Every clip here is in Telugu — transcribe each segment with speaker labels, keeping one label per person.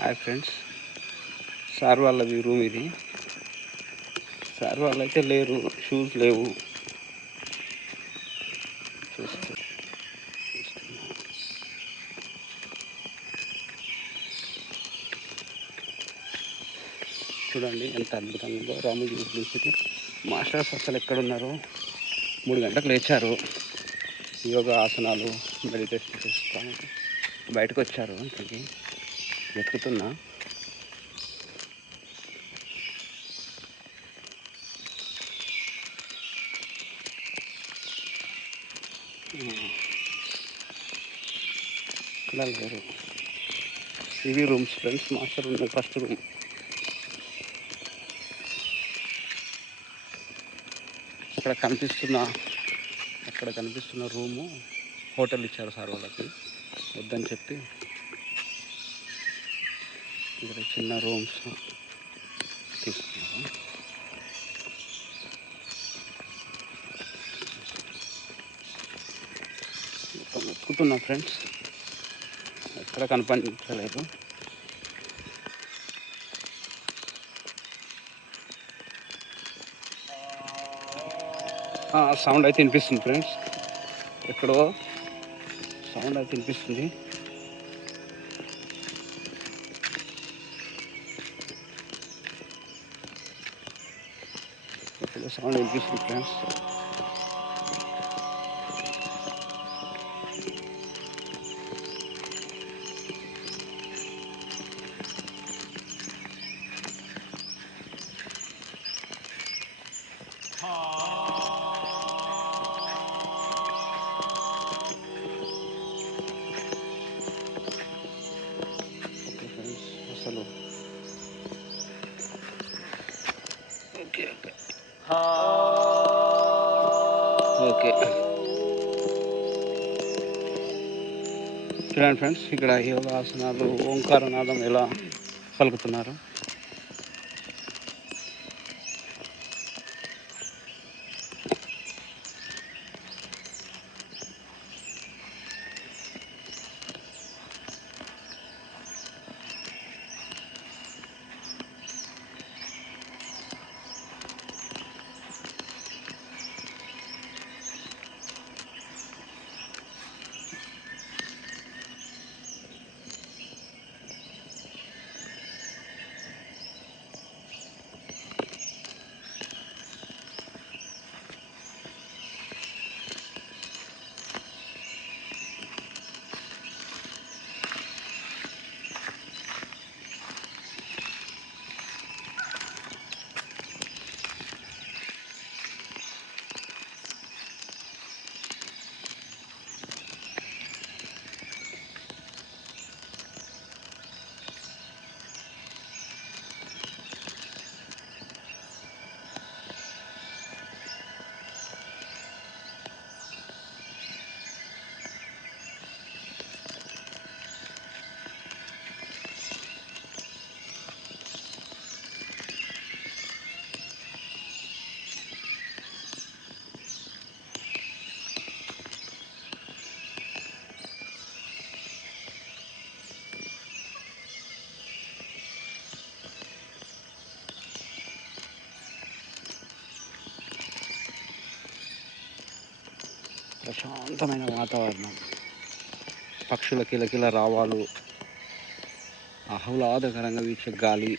Speaker 1: Hi friends. సార్ వాళ్ళది రూమ్ ఇది. సార్ వాళ్ళైతే లేరు షూస్ లేవు. చూడండి ఎంత అద్భుతంగా ఉందో రామోజీ యూనివర్సిటీ మాస్టర్స్ అసలు ఎక్కడున్నారు? మూడు గంటలకు లేచారు. యోగా ఆసనాలు మెడిటేషన్ చేస్తాను బయటకు వచ్చారు ఇంటికి ఎక్కుతున్నా ఇలా లేరు. ఇవి rooms friends master room first room. ఇక్కడ కనిపిస్తున్న అక్కడ కనిపిస్తున్న రూము హోటల్ ఇచ్చారు సార్ వాళ్ళకి. వద్దని చెప్పి ఇక్కడ చిన్న రూమ్స్ తీసుకున్నాము. మొత్తం వెతుకుతున్నా ఫ్రెండ్స్. ఎక్కడ కనిపించలేదు. సౌండ్ అయితే వినిపిస్తుంది ఫ్రెండ్స్. ఎక్కడో సౌండ్ అయితే వినిపిస్తుంది. ఎక్కడో సౌండ్ వినిపిస్తుంది ఫ్రెండ్స్ ఓకే ఫ్రెండ్స్ అసలు ఓకే ఓకే ఓకే. చూడండి ఫ్రెండ్స్ ఇక్కడ యోగాసనాలు ఓంకారనాదం ఎలా పలుకుతున్నారు. ప్రశాంతమైన వాతావరణం. పక్షుల కిలకిల రావాలు ఆహ్లాదకరంగా వీచే గాలి.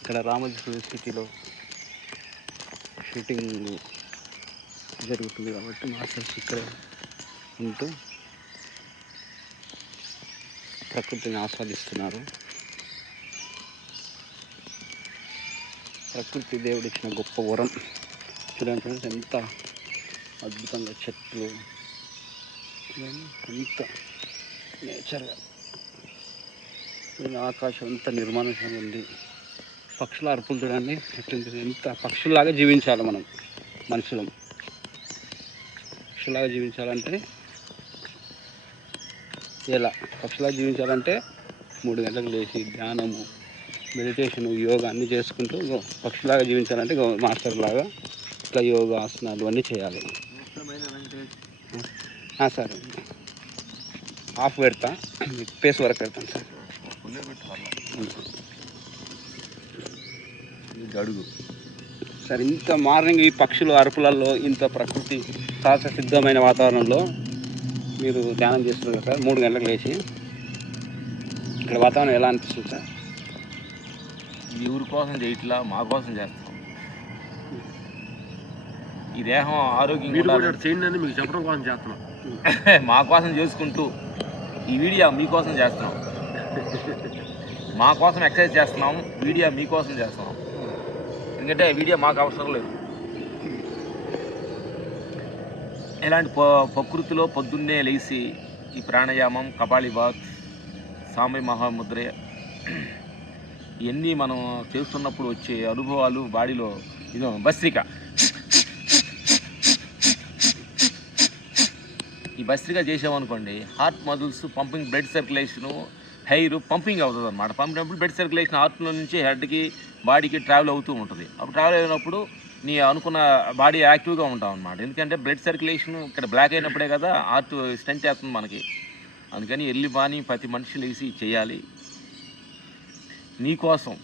Speaker 1: ఇక్కడ రామోజీ సిటీలో షూటింగ్ జరుగుతుంది కాబట్టి మాస్టర్స్ ఇక్కడే ఉంటూ ప్రకృతిని ఆస్వాదిస్తున్నారు. ప్రకృతి దేవుడిచ్చిన గొప్ప వరం. చూడండి ఫ్రెండ్స్ ఎంత అద్భుతంగా చెట్లు. అంత ఎంత నేచర్గా ఆకాశం ఎంత నిర్మాణంగా ఉంది. పక్షుల అరుపులు చూడండి ఎట్లుంది ఎంత పక్షుల్లాగా జీవించాలి మనం మనుషులం. పక్షులాగా జీవించాలంటే ఎలా? పక్షులాగా జీవించాలంటే మూడు గంటలకు లేచి ధ్యానము మెడిటేషన్ యోగా అన్నీ చేసుకుంటూ పక్షులాగా జీవించాలంటే మాస్టర్ లాగా ఇట్లా యోగా ఆసనాలు అన్నీ చేయాలి. సార్. హాఫ్ పెడతా. పేస్ వరకు పెడతాను సార్.
Speaker 2: గడుగు.
Speaker 1: సరే ఇంత మార్నింగ్ ఈ పక్షులు అరుపులలో ఇంత ప్రకృతి సహజ సిద్ధమైన వాతావరణంలో మీరు ధ్యానం చేస్తున్నారు సార్ మూడు గంటలకు లేచి ఇక్కడ వాతావరణం ఎలా అనిపిస్తుంది సార్?
Speaker 2: ఇది ఊరి కోసం చేయట్లా మా కోసం చేస్తాం. ఈ దేహం ఆరోగ్యంగా
Speaker 3: చేయండి మీకు చెప్పడం కోసం చేస్తున్నాం.
Speaker 2: మా కోసం చేసుకుంటూ ఈ వీడియో మీకోసం చేస్తున్నాం. మా కోసం ఎక్సర్సైజ్ చేస్తున్నాం వీడియో మీకోసం చేస్తున్నాం. ఎందుకంటే వీడియో మాకు అవసరం లేదు. ఇలాంటి ప్రకృతిలో పొద్దున్నే లేచి ఈ ప్రాణాయామం కపాళిబాత్ సాంబి మహాముద్ర ఇవన్నీ మనం చేస్తున్నప్పుడు వచ్చే అనుభవాలు బాడీలో ఇదో భస్త్రిక ఈ భస్త్రిక చేసామనుకోండి heart muscles pumping blood circulation hair pumping అవుతుంది అనమాట పంపినప్పుడు బ్లడ్ సర్క్యులేషన్ హార్ట్లో నుంచి హెడ్కి బాడీకి ట్రావెల్ అవుతూ ఉంటుంది. అప్పుడు ట్రావెల్ అయినప్పుడు నీ అనుకున్న బాడీ యాక్టివ్గా ఉంటాం అనమాట ఎందుకంటే బ్లడ్ సర్క్యులేషన్ ఇక్కడ బ్లాక్ అయినప్పుడే కదా హార్ట్ స్ట్రెంత్ చేస్తుంది మనకి. అందుకని ఎల్లి బాని ప్రతి మనిషి లేచి చేయాలి. నీ కోసం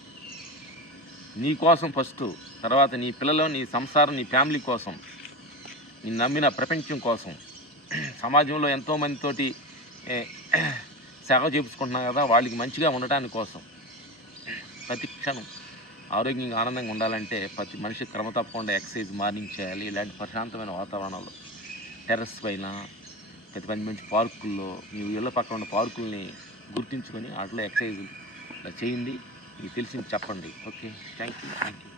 Speaker 2: నీ కోసం ఫస్ట్ తర్వాత నీ పిల్లలు నీ సంసారం నీ ఫ్యామిలీ కోసం నేను నమ్మిన ప్రపంచం కోసం సమాజంలో ఎంతోమందితోటి సేవ చేపించుకుంటున్నాం కదా వాళ్ళకి మంచిగా ఉండటానికి కోసం. ప్రతి క్షణం ఆరోగ్యంగా ఆనందంగా ఉండాలంటే ప్రతి మనిషి క్రమ తప్పకుండా ఎక్సర్సైజ్ మార్నింగ్ చేయాలి. ఇలాంటి ప్రశాంతమైన వాతావరణంలో టెర్రస్ పైన ప్రతి మంచి మంచి పార్కుల్లో మీ ఇళ్ళ పక్కన ఉన్న పార్కుల్ని గుర్తించుకొని వాటిలో ఎక్సర్సైజ్ చేయండి. మీకు తెలిసింది చెప్పండి. Okay. Thank you thank you